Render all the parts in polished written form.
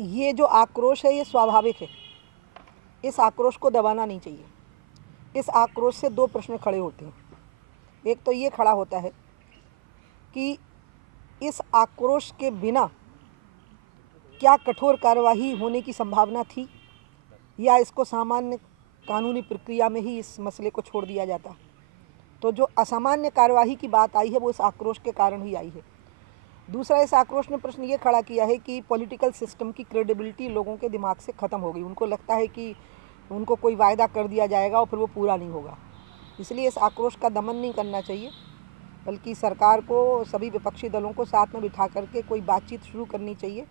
ये जो आक्रोश है ये स्वाभाविक है, इस आक्रोश को दबाना नहीं चाहिए। इस आक्रोश से दो प्रश्न खड़े होते हैं। एक तो ये खड़ा होता है कि इस आक्रोश के बिना क्या कठोर कार्यवाही होने की संभावना थी, या इसको सामान्य कानूनी प्रक्रिया में ही इस मसले को छोड़ दिया जाता। तो जो असामान्य कार्यवाही की बात आई है वो इस आक्रोश के कारण ही आई है। दूसरा, इस आक्रोश ने प्रश्न ये खड़ा किया है कि पॉलिटिकल सिस्टम की क्रेडिबिलिटी लोगों के दिमाग से ख़त्म हो गई। उनको लगता है कि उनको कोई वायदा कर दिया जाएगा और फिर वो पूरा नहीं होगा। इसलिए इस आक्रोश का दमन नहीं करना चाहिए, बल्कि सरकार को, सभी विपक्षी दलों को साथ में बिठा करके कोई बातचीत शुरू करनी चाहिए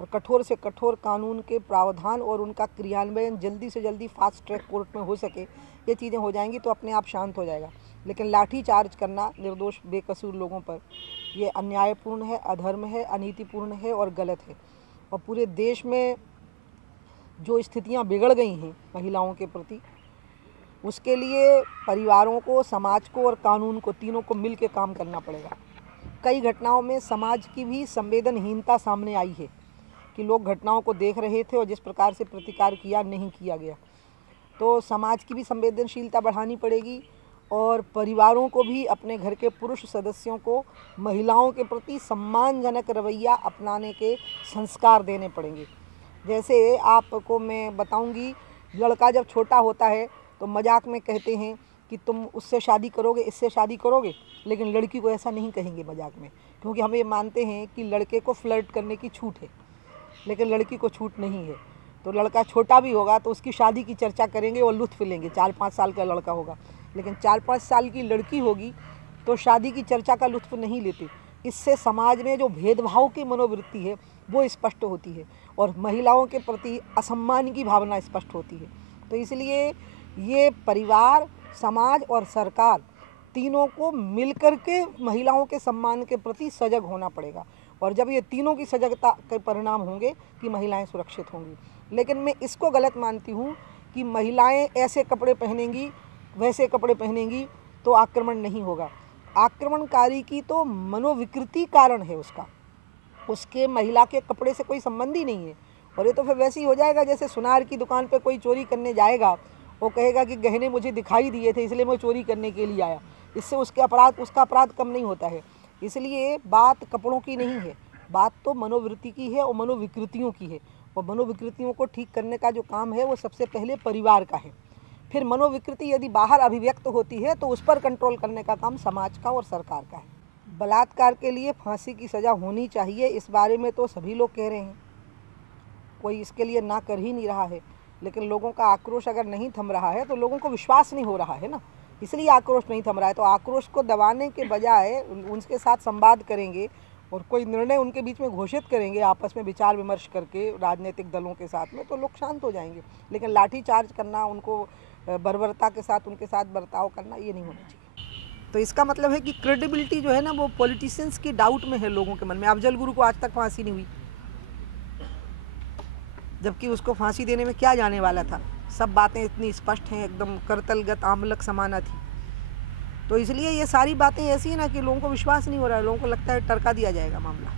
और कठोर से कठोर कानून के प्रावधान और उनका क्रियान्वयन जल्दी से जल्दी फास्ट ट्रैक कोर्ट में हो सके। ये चीज़ें हो जाएंगी तो अपने आप शांत हो जाएगा। लेकिन लाठी चार्ज करना निर्दोष बेकसूर लोगों पर, ये अन्यायपूर्ण है, अधर्म है, अनीतिपूर्ण है और गलत है। और पूरे देश में जो स्थितियां बिगड़ गई हैं महिलाओं के प्रति, उसके लिए परिवारों को, समाज को और कानून को, तीनों को मिल के काम करना पड़ेगा। कई घटनाओं में समाज की भी संवेदनहीनता सामने आई है कि लोग घटनाओं को देख रहे थे और जिस प्रकार से प्रतिकार किया नहीं किया गया। तो समाज की भी संवेदनशीलता बढ़ानी पड़ेगी और परिवारों को भी अपने घर के पुरुष सदस्यों को महिलाओं के प्रति सम्मानजनक रवैया अपनाने के संस्कार देने पड़ेंगे। जैसे आपको मैं बताऊंगी, लड़का जब छोटा होता है तो मजाक में कहते हैं कि तुम उससे शादी करोगे, इससे शादी करोगे, लेकिन लड़की को ऐसा नहीं कहेंगे मजाक में, क्योंकि हम ये मानते हैं कि लड़के को फ्लर्ट करने की छूट है लेकिन लड़की को छूट नहीं है। तो लड़का छोटा भी होगा तो उसकी शादी की चर्चा करेंगे और लुत्फ़ लेंगे। 4-5 साल का लड़का होगा, लेकिन 4-5 साल की लड़की होगी तो शादी की चर्चा का लुत्फ़ नहीं लेते। इससे समाज में जो भेदभाव की मनोवृत्ति है वो स्पष्ट होती है और महिलाओं के प्रति असम्मान की भावना स्पष्ट होती है। तो इसलिए ये परिवार, समाज और सरकार, तीनों को मिलकर के महिलाओं के सम्मान के प्रति सजग होना पड़ेगा। और जब ये तीनों की सजगता के परिणाम होंगे कि महिलाएं सुरक्षित होंगी। लेकिन मैं इसको गलत मानती हूँ कि महिलाएं ऐसे कपड़े पहनेंगी, वैसे कपड़े पहनेंगी तो आक्रमण नहीं होगा। आक्रमणकारी की तो मनोविकृति कारण है उसका, उसके महिला के कपड़े से कोई संबंध ही नहीं है। और ये तो फिर वैसे ही हो जाएगा जैसे सुनार की दुकान पे कोई चोरी करने जाएगा, वो कहेगा कि गहने मुझे दिखाई दिए थे इसलिए मैं चोरी करने के लिए आया। इससे उसका अपराध कम नहीं होता है। इसलिए बात कपड़ों की नहीं है, बात तो मनोवृत्ति की है और मनोविकृतियों की है। और मनोविकृतियों को ठीक करने का जो काम है वो सबसे पहले परिवार का है। फिर मनोविकृति यदि बाहर अभिव्यक्त होती है तो उस पर कंट्रोल करने का काम समाज का और सरकार का है। बलात्कार के लिए फांसी की सज़ा होनी चाहिए, इस बारे में तो सभी लोग कह रहे हैं, कोई इसके लिए ना कर ही नहीं रहा है। लेकिन लोगों का आक्रोश अगर नहीं थम रहा है तो लोगों को विश्वास नहीं हो रहा है ना, इसलिए आक्रोश नहीं थम रहा है। तो आक्रोश को दबाने के बजाय उनके साथ संवाद करेंगे और कोई निर्णय उनके बीच में घोषित करेंगे आपस में विचार विमर्श करके राजनीतिक दलों के साथ में, तो लोग शांत हो जाएंगे। लेकिन लाठी चार्ज करना, उनको बर्बरता के साथ उनके साथ बर्ताव करना, ये नहीं होना चाहिए। तो इसका मतलब है कि क्रेडिबिलिटी जो है ना वो पॉलिटिशियंस की डाउट में है लोगों के मन में। अफजल गुरु को आज तक फांसी नहीं हुई, जबकि उसको फांसी देने में क्या जाने वाला था। सब बातें इतनी स्पष्ट हैं, एकदम करतलगत आमलक समाना थी। तो इसलिए ये सारी बातें ऐसी हैं ना कि लोगों को विश्वास नहीं हो रहा है, लोगों को लगता है टरका दिया जाएगा मामला।